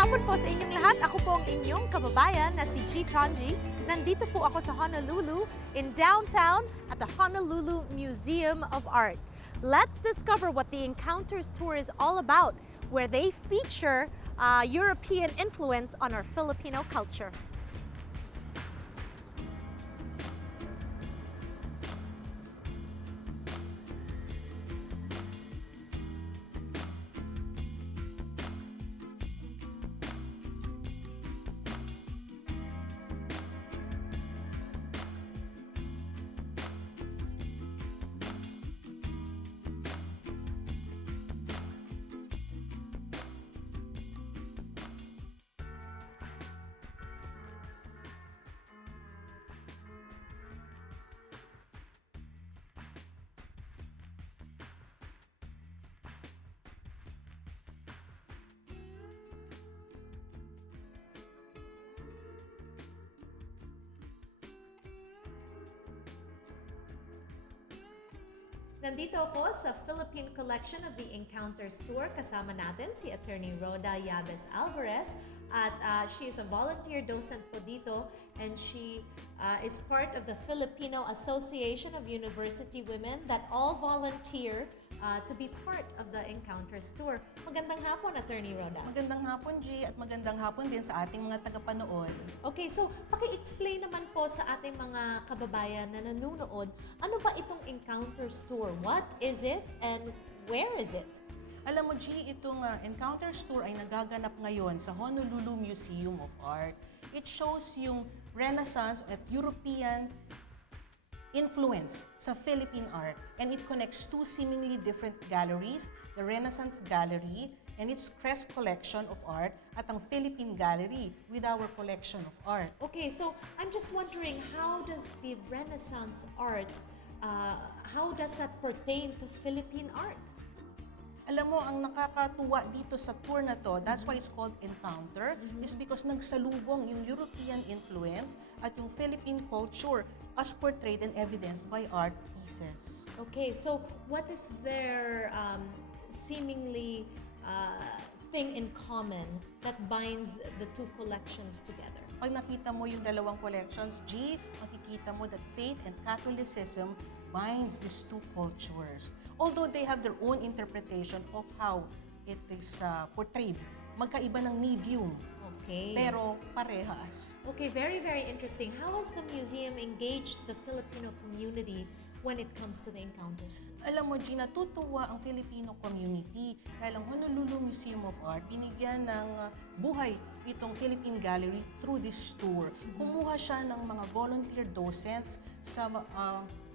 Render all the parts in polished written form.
hapon po sa inyong lahat. Ako po ang inyong kababayan na si Tongi. Nandito po ako sa Honolulu, in downtown at the Honolulu Museum of Art. Let's discover what the Encounters Tour is all about, where they feature European influence on our Filipino culture. Nandito ako sa Philippine Collection of the Encounters Tour. Kasama natin si Attorney Rhoda Yabes Alvarez at she is a volunteer docent po dito and she is part of the Filipino Association of University Women that all volunteer to be part of the Encounters Tour. Magandang hapon, Attorney Rhoda. Magandang hapon, G, at magandang hapon din sa ating mga tagapanood. Okay, so paki-explain naman po sa ating mga kababayan na nanonood, ano ba itong Encounters Tour? What is it and where is it? Alam mo, G, itong Encounters Tour ay nagaganap ngayon sa Honolulu Museum of Art. It shows yung Renaissance at European influence sa Philippine art, and it connects two seemingly different galleries, the Renaissance Gallery and its Crest collection of art at ang Philippine Gallery with our collection of art. Okay, so I'm just wondering, how does the Renaissance art, how does that pertain to Philippine art? Alam mo, ang nakakatuwa dito sa tour na to, that's why it's called Encounter, is because nagsalubong yung European influence at yung Philippine culture as portrayed and evidenced by art pieces. Okay, so what is their seemingly thing in common that binds the two collections together? Pag nakita mo yung dalawang collections, G, makikita mo that faith and Catholicism binds these two cultures. Although they have their own interpretation of how it is portrayed. Magkaiba ng medium, Okay. pero parehas. Okay, very, very interesting. How has the museum engaged the Filipino community when it comes to the Encounters? Alam mo, Gina, natutuwa ang Filipino community dahil ang Honolulu Museum of Art binigyan ng buhay itong Philippine Gallery through this tour. Kumuha siya ng mga volunteer docents sa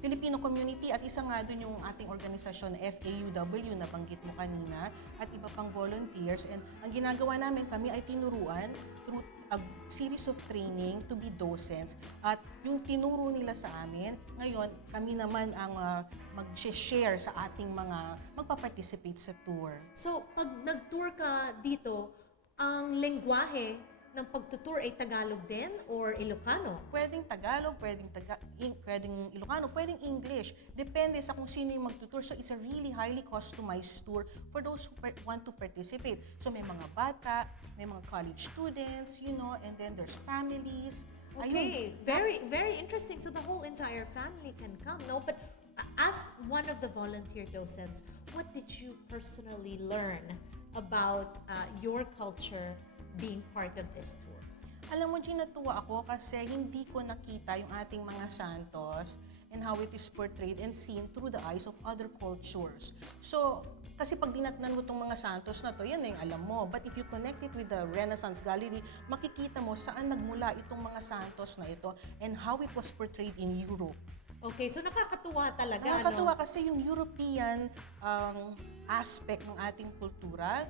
Filipino community at isa nga doon yung ating organisasyon FAUW na banggit mo kanina at iba pang volunteers. And ang ginagawa namin, kami ay tinuruan through a series of training to be docents. At yung tinuro nila sa amin, ngayon kami naman ang mag-share sa ating mga magpa-participate sa tour. So, pag nag-tour ka dito, ang lengguwahe ng pagtutour ay Tagalog din or Ilocano? Pwedeng Tagalog, pwedeng Ilocano, pwedeng English. Depende sa kung sino yung magtutour. So it's a really highly customized tour for those who want to participate. So may mga bata, may mga college students, and then there's families. Okay, very, very interesting. So the whole entire family can come, no? But as one of the volunteer docents, what did you personally learn about your culture being part of this tour? Alam mo, Gina, natuwa ako kasi hindi ko nakita yung ating mga santos and how it is portrayed and seen through the eyes of other cultures. So, kasi pag dinatnan mo itong mga santos na to, yan na yung alam mo. But if you connect it with the Renaissance Gallery, makikita mo saan nagmula itong mga santos na ito and how it was portrayed in Europe. Okay, so nakakatuwa talaga, Nakakatuwa no? kasi yung European aspect ng ating kultura,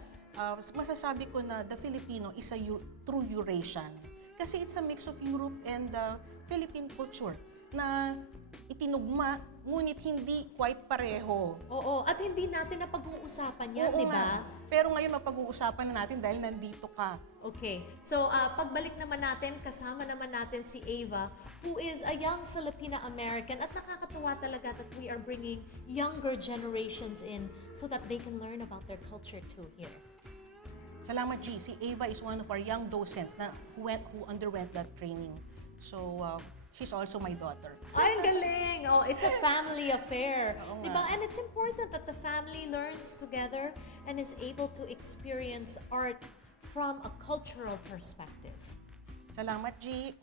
masasabi ko na the Filipino is a true Eurasian. Kasi it's a mix of Europe and Philippine culture na itinugma, ngunit hindi quite pareho. Oo, at hindi natin na pag-uusapan yan, Oo di ba? nga. Pero ngayon mapag-uusapan na natin dahil nandito ka. Okay, so pagbalik naman natin, kasama naman natin si Ava, who is a young Filipina-American at nakakatuwa talaga that we are bringing younger generations in so that they can learn about their culture too here. Salamat, G. Si Ava is one of our young docents who underwent that training. So, she's also my daughter. Ay, ang galing! Oh, it's a family affair. Oo Diba? nga. And it's important that the family learns together and is able to experience art from a cultural perspective. Salamat, G.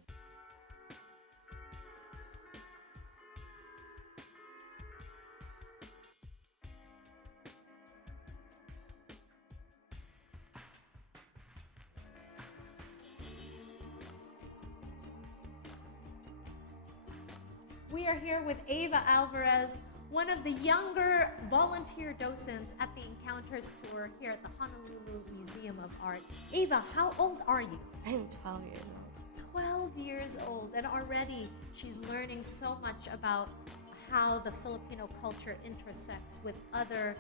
We are here with Ava Alvarez, one of the younger volunteer docents at the Encounters Tour here at the Honolulu Museum of Art. Ava, how old are you? I'm 12 years old. 12 years old, and already she's learning so much about how the Filipino culture intersects with other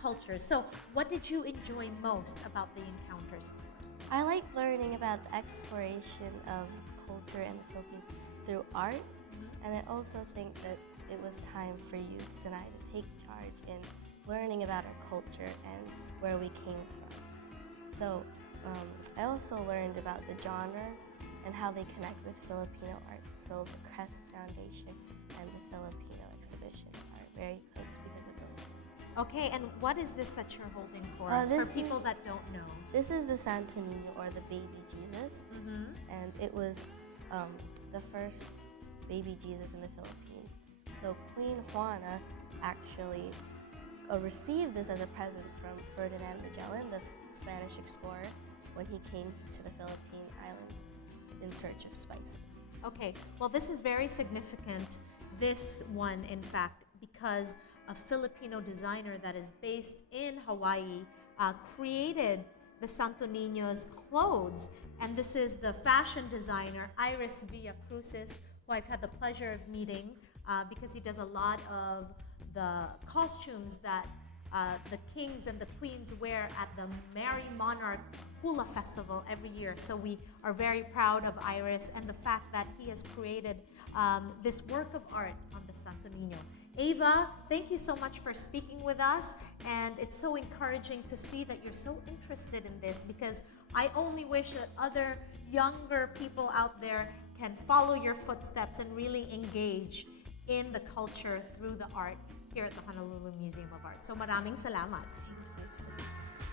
cultures. So, what did you enjoy most about the Encounters Tour? I like learning about the exploration of culture in the Philippines through art, and I also think that it was time for youths and I to take charge in learning about our culture and where we came from. So I also learned about the genres and how they connect with Filipino art. So the Crest Foundation and the Filipino exhibition are very close because of those. Okay, and what is this that you're holding for us, This for people is- that don't know? This is the Santo Niño, or the baby Jesus, and it was the first baby Jesus in the Philippines. So Queen Juana actually received this as a present from Ferdinand Magellan, the Spanish explorer, when he came to the Philippine Islands in search of spices. Okay, well, this is very significant, this one, in fact, because a Filipino designer that is based in Hawaii created the Santo Niño's clothes. And this is the fashion designer, Iris Villacrucis, who I've had the pleasure of meeting because he does a lot of the costumes that the kings and the queens wear at the Merry Monarch Hula Festival every year. So we are very proud of Iris and the fact that he has created this work of art on the Santo Niño. Ava, thank you so much for speaking with us, and it's so encouraging to see that you're so interested in this, because I only wish that other younger people out there can follow your footsteps and really engage in the culture through the art here at the Honolulu Museum of Art. So maraming salamat.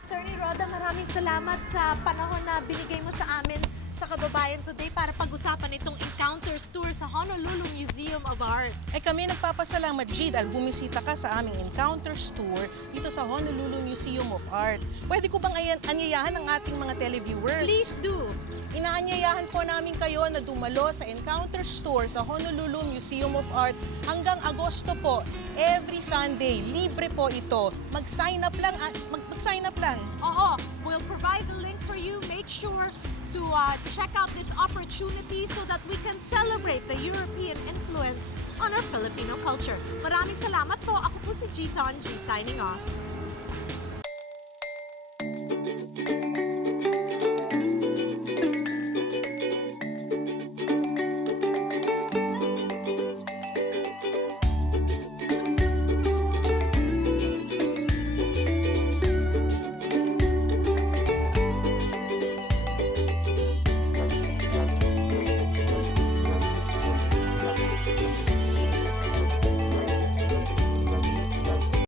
Attorney Roda, maraming salamat sa panahon na binigay mo sa amin sa Kababayan Today para pag-usapan itong Encounters Tour sa Honolulu Museum of Art. Kami nagpapasalamat, G, dahil bumisita ka sa aming Encounters Tour dito sa Honolulu Museum of Art. Pwede ko bang anyayahan ang ating mga televiewers? Please do! Inaanyayahan po namin kayo na dumalo sa Encounters Tour sa Honolulu Museum of Art hanggang Agosto po. Every Sunday, libre po ito. Mag-sign up lang. Mag-sign up lang. Oo, we'll provide the link for you. Make sure to check out this opportunity so that we can celebrate the European influence on our Filipino culture. Maraming salamat po. Ako po si Tongi signing off.